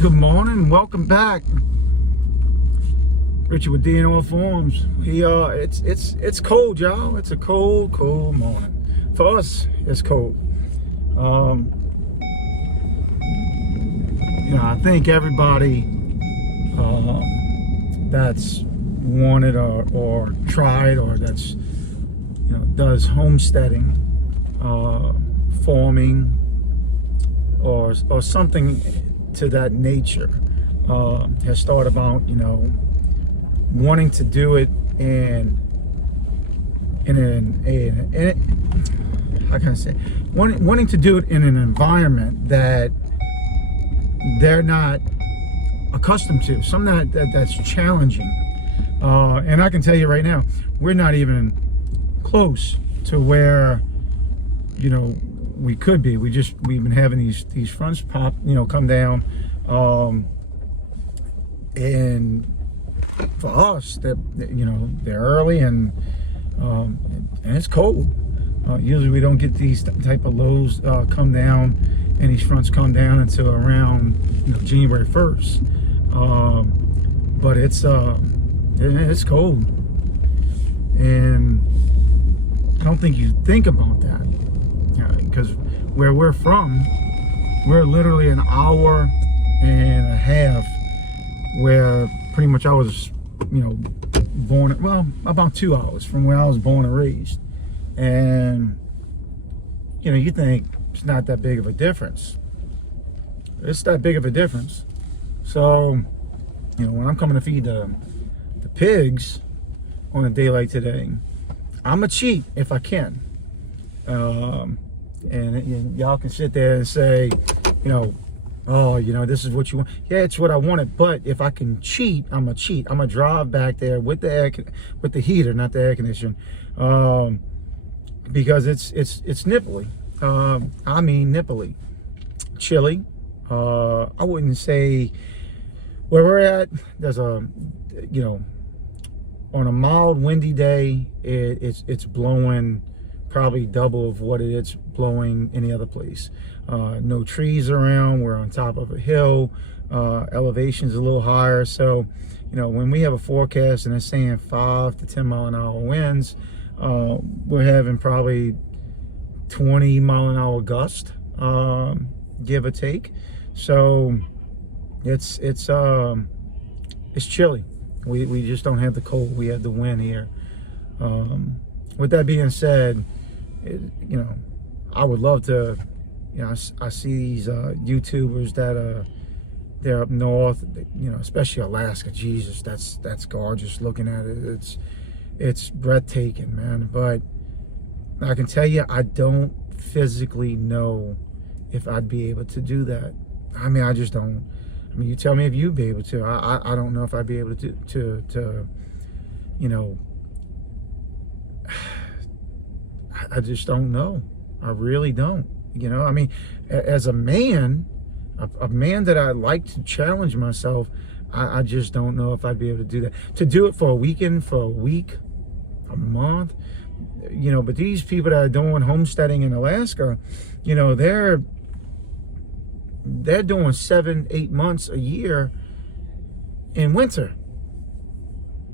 Good morning, welcome back. Richard with DNR Farms. It's cold, y'all. It's a cold morning. For us, it's cold. I think everybody that's wanted or tried or that's does homesteading, farming, or something to that nature has thought about wanting to do it in how can I say, wanting to do it in an environment that they're not accustomed to, something that's challenging, and I can tell you right now, we're not even close to where we could be. We've been having these fronts pop, come down, and for us, they're early and it's cold. Usually we don't get these type of lows come down, and these fronts come down until around January 1st. But it's cold, and I don't think you think about that, because where we're from, we're literally an hour and a half where pretty much I was born, well, about 2 hours from where I was born and raised. And you think it's not that big of a difference. It's that big of a difference. So when I'm coming to feed the pigs on a day like today, I'm a cheat if I can. And y'all can sit there and say, oh, this is what you want. Yeah, it's what I wanted. But if I can cheat, I'm a cheat. I'm gonna drive back there with the heater, not the air conditioner, because it's nipply. I mean nipply, chilly. I wouldn't say where we're at. There's on a mild windy day, it's blowing probably double of what it's blowing any other place. No trees around. We're on top of a hill. Elevation's a little higher, so when we have a forecast and it's saying 5 to 10 mile an hour winds, we're having probably 20 mile an hour gust, give or take. So it's chilly. We just don't have the cold. We have the wind here. With that being said, I would love to, I see these YouTubers that they're up north, especially Alaska. Jesus, that's gorgeous looking at it. It's breathtaking, man. But I can tell you, I don't physically know if I'd be able to do that. I mean, I just don't. I mean, you tell me if you'd be able to. I don't know if I'd be able to I just don't know. I really don't. I mean, as a man that I like to challenge myself, I just don't know if I'd be able to do that. To do it for a weekend, for a week, a month, but these people that are doing homesteading in Alaska, they're doing 7-8 months a year in winter,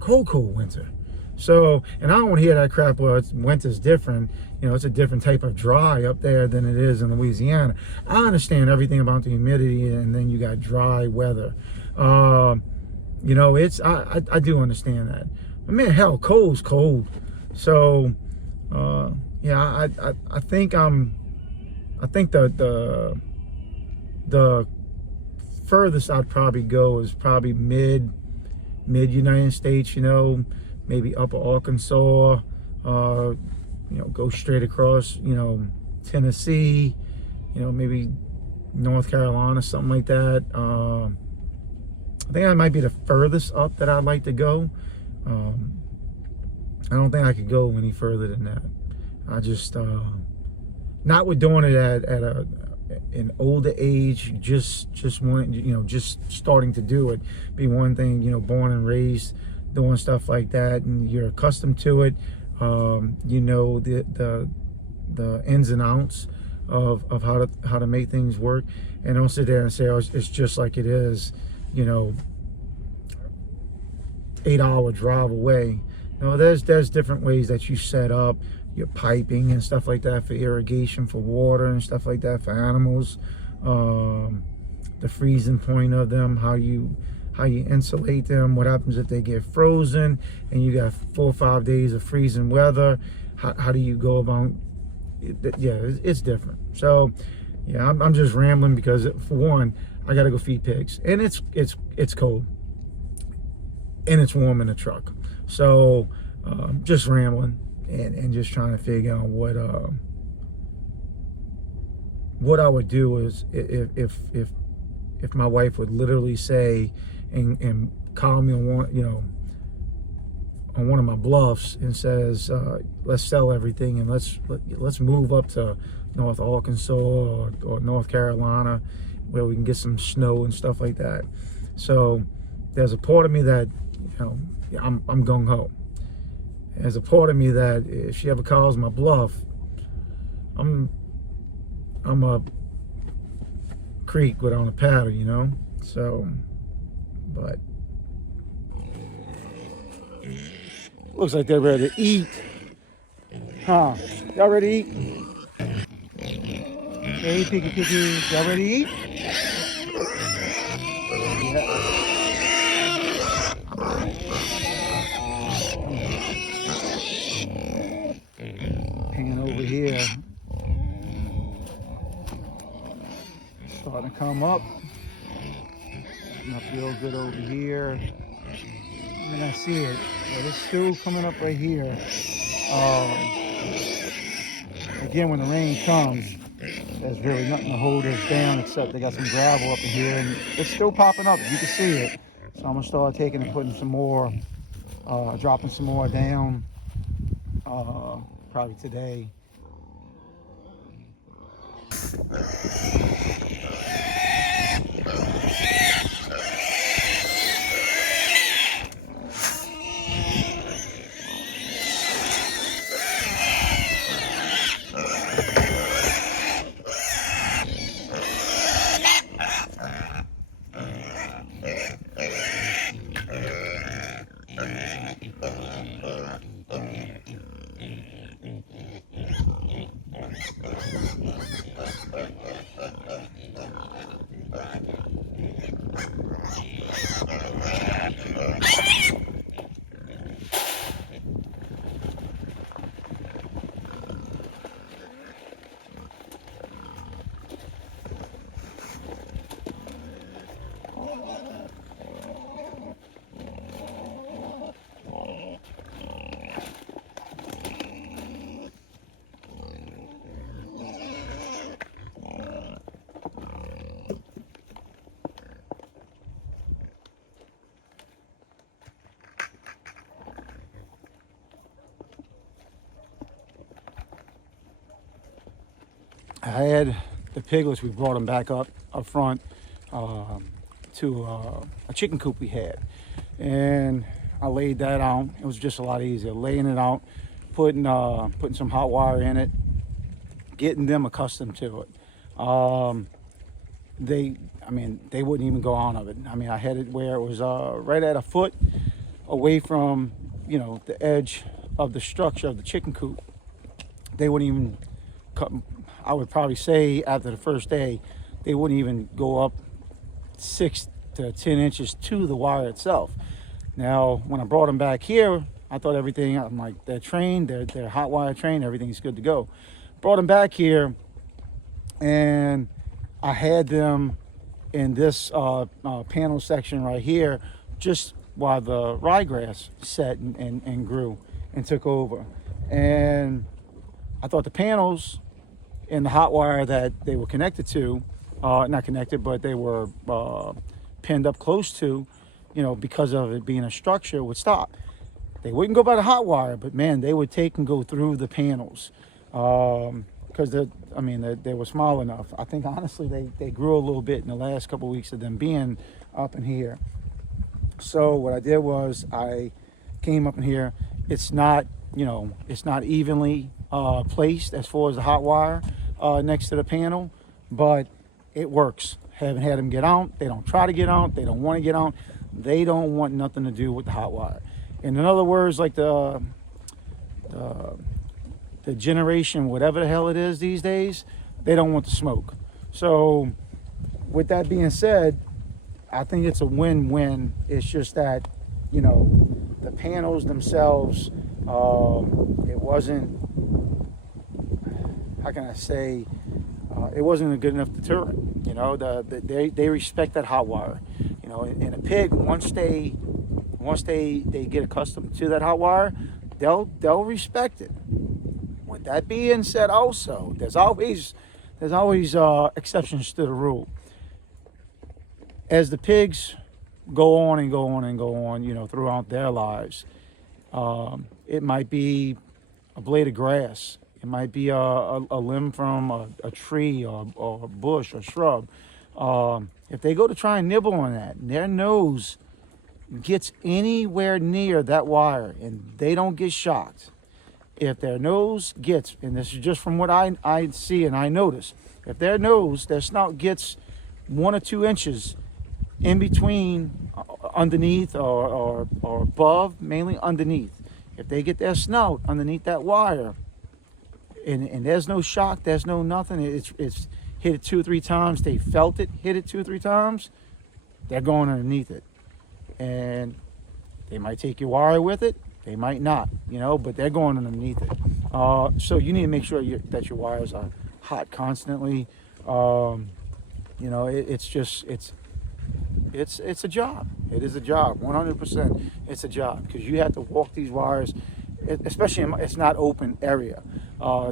cold winter. So, and I don't want to hear that crap, well, winter's different. It's a different type of dry up there than it is in Louisiana. I understand everything about the humidity, and then you got dry weather. I do understand that. But man, hell, cold's cold. So, yeah, I think the furthest I'd probably go is probably mid United States, maybe upper Arkansas, go straight across, Tennessee, maybe North Carolina, something like that. I think that might be the furthest up that I'd like to go. I don't think I could go any further than that. I just, not with doing it at an older age, just wanting, just starting to do it, be one thing, born and raised doing stuff like that, and you're accustomed to it. The ins and outs. of how to make things work, and don't sit there and say, oh, it's just like it is, you know, 8-hour drive away. No, there's different ways that you set up your piping and stuff like that for irrigation, for water and stuff like that for animals. The freezing point of them, how you insulate them, what happens if they get frozen and you got 4 or 5 days of freezing weather. How do you go about it? Yeah, it's different. So yeah, I'm just rambling because for one, I gotta go feed pigs, and it's cold and it's warm in the truck. So just rambling and just trying to figure out what I would do is if my wife would literally say and call me on one of my bluffs and says, let's sell everything and let's move up to North Arkansas or North Carolina where we can get some snow and stuff like that. So there's a part of me that, I'm gung-ho. There's a part of me that if she ever calls my bluff, I'm a creek without a paddle, So, but looks like they're ready to eat. Huh? Y'all ready to eat? Hey, piggy, y'all ready to eat? Yeah. Pan over here. Starting to come up. Up real good over here. And I see it. But it's still coming up right here. Again, when the rain comes, there's really nothing to hold us down except they got some gravel up in here, and it's still popping up. You can see it. So I'm gonna start taking and putting some more, dropping some more down, probably today. I had the piglets, we brought them back up front to a chicken coop we had. And I laid that out. It was just a lot easier. Laying it out, putting some hot wire in it, getting them accustomed to it. They wouldn't even go out of it. I had it where it was right at a foot away from, the edge of the structure of the chicken coop. They wouldn't even cut. I would probably say after the first day, they wouldn't even go up 6 to 10 inches to the wire itself. Now, when I brought them back here, I thought everything, I'm like, they're trained, they're hot wire trained, everything's good to go. Brought them back here, and I had them in this panel section right here, just while the ryegrass set and grew and took over. And I thought the panels and the hot wire that they were connected to, not connected, but they were pinned up close to, because of it being a structure, would stop. They wouldn't go by the hot wire, but man, they would take and go through the panels because they were small enough. I think honestly they grew a little bit in the last couple of weeks of them being up in here. So what I did was I came up in here. It's not evenly placed as far as the hot wire. next to the panel, but it works. Haven't had them get out. They don't try to get out. They don't want to get out. They don't want nothing to do with the hot wire. And in other words, like the generation, whatever the hell it is these days, they don't want the smoke. So with that being said, I think it's a win-win. It's just that, you know, the panels themselves, it wasn't, how can I say, it wasn't a good enough deterrent. You know, they respect that hot wire. You know, and a pig, once they get accustomed to that hot wire, they'll respect it. With that being said, also, there's always exceptions to the rule. As the pigs go on and go on and go on, you know, throughout their lives, it might be a blade of grass. It might be a limb from a tree or a bush or shrub. If they go to try and nibble on that, and their nose gets anywhere near that wire and they don't get shocked, if their nose gets, and this is just from what I see and I notice, if their snout gets 1 or 2 inches in between, underneath or above, mainly underneath, if they get their snout underneath that wire, and there's no shock, there's no nothing, it's hit it 2 or 3 times, they felt it, hit it 2 or 3 times, they're going underneath it. And they might take your wire with it, they might not, you know, but they're going underneath it. So you need to make sure that your wires are hot constantly. You know, it's a job. It is a job, 100%. It's a job, because you have to walk these wires, especially it's not open area.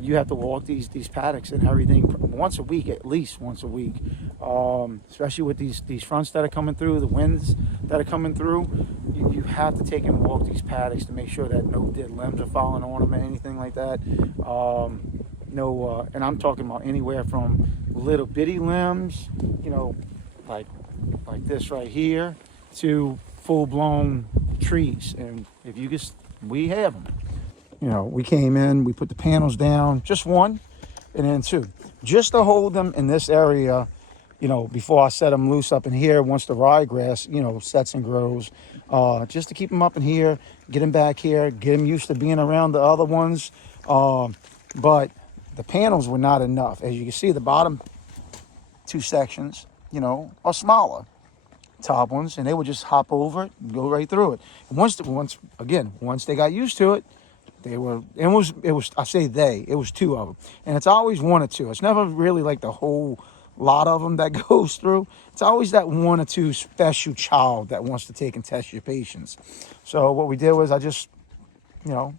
You have to walk these paddocks and everything once a week, at least once a week. Especially with these fronts that are coming through, the winds that are coming through, you have to take and walk these paddocks to make sure that no dead limbs are falling on them or anything like that. And I'm talking about anywhere from little bitty limbs, you know, like this right here, to full-blown trees. And if you just, we have them. You know, we came in, we put the panels down, just 1 and then 2, just to hold them in this area, you know, before I set them loose up in here once the ryegrass, you know, sets and grows, just to keep them up in here, get them back here, get them used to being around the other ones. But the panels were not enough. As you can see, the bottom 2 sections, you know, are smaller, top ones, and they would just hop over it and go right through it. And once they got used to it, it was 2 of them, and it's always 1 or 2. It's never really like the whole lot of them that goes through. It's always that 1 or 2 special child that wants to take and test your patience. So what we did was I just, you know,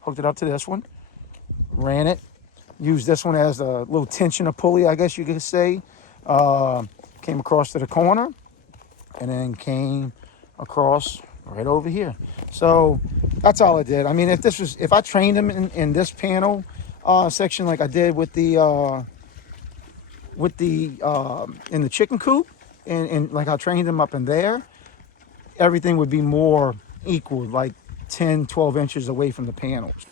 hooked it up to this one, ran it, used this one as a little tensioner pulley, I guess you could say. Came across to the corner and then came across right over here. So that's all I did. I mean, if I trained them in this panel section like I did with the in the chicken coop, and like I trained them up in there, everything would be more equal, like 10-12 inches away from the panels.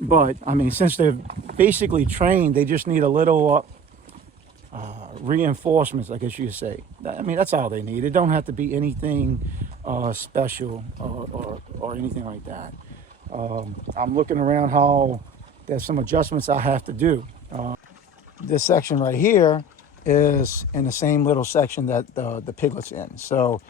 But I mean, since they're basically trained, they just need a little reinforcements, I guess you could say. I mean, that's all they need. It don't have to be anything special or anything like that. I'm looking around how there's some adjustments I have to do. This section right here is in the same little section that the piglet's in. So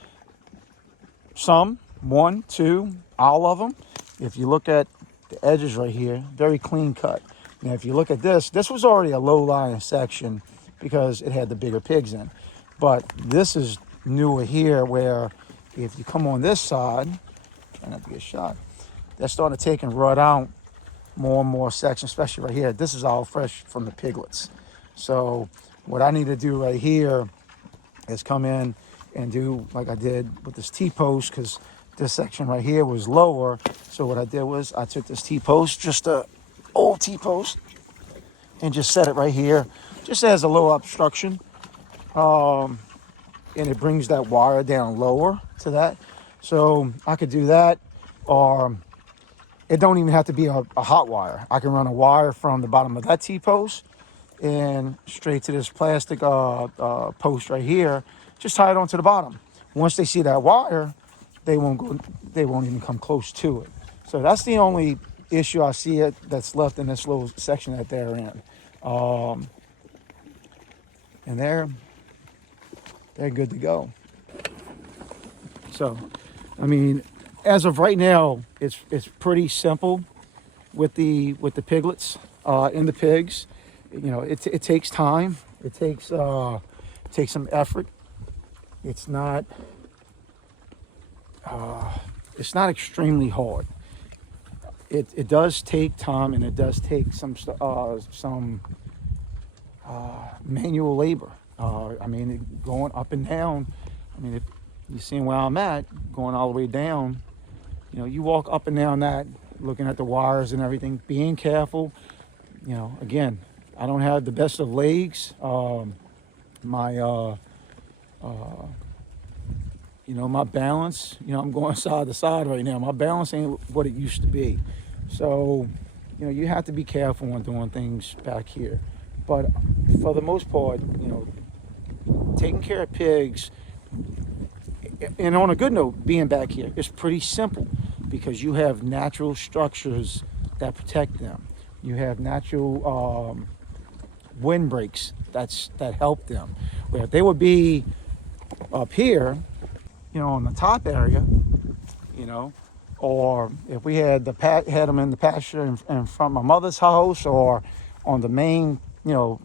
some, 1, 2, all of them. If you look at the edges right here, very clean cut. Now, if you look at this was already a low-lying section because it had the bigger pigs in. But this is newer here, where if you come on this side, try not to get shot, they're starting to take and rut out more and more sections, especially right here. This is all fresh from the piglets. So what I need to do right here is come in and do like I did with this T-post, because this section right here was lower. So what I did was I took this T-post, just a old T-post, and just set it right here, just as a little obstruction. And it brings that wire down lower to that. So I could do that, or it don't even have to be a hot wire. I can run a wire from the bottom of that T-post and straight to this plastic post right here. Just tie it onto the bottom. Once they see that wire, they won't even come close to it. So that's the only issue I see that's left in this little section that they're in. And they're good to go. So, I mean, as of right now, it's pretty simple with the piglets and the pigs. You know, it takes time. It takes some effort. It's not extremely hard. It does take time, and it does take some manual labor. I mean, going up and down. I mean, if you're seeing where I'm at, going all the way down, you know, you walk up and down that, looking at the wires and everything, being careful. You know, again, I don't have the best of legs. You know, my balance, you know, I'm going side to side right now. My balance ain't what it used to be. So, you know, you have to be careful when doing things back here. But for the most part, you know, taking care of pigs, and on a good note, being back here, is pretty simple because you have natural structures that protect them. You have natural windbreaks that help them. Where if they would be up here, you know, on the top area, you know, or if we had them in the pasture in front of my mother's house, or on the main, you know,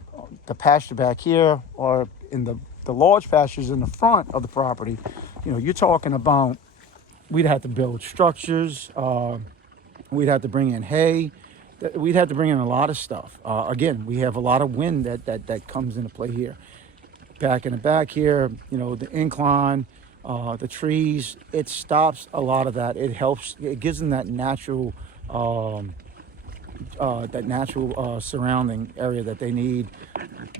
the pasture back here, or in the large pastures in the front of the property, you know, you're talking about we'd have to build structures, we'd have to bring in hay, we'd have to bring in a lot of stuff. Again, we have a lot of wind that comes into play here. Back in the back here, you know, the incline, the trees, it stops a lot of that. It helps, it gives them that natural surrounding area that they need.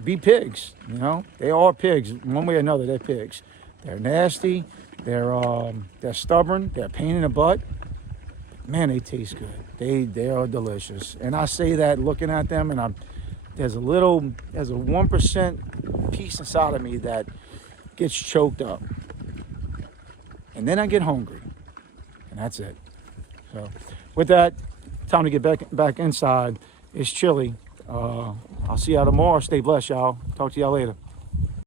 Be pigs, you know, they are pigs. One way or another, they're pigs. They're nasty, they're stubborn, they're a pain in the butt. Man, they taste good. They are delicious. And I say that looking at them, and there's a 1% piece inside of me that gets choked up. And then I get hungry. And that's it. So with that, time to get back inside. It's chilly. I'll see y'all tomorrow. Stay blessed, y'all. Talk to y'all later.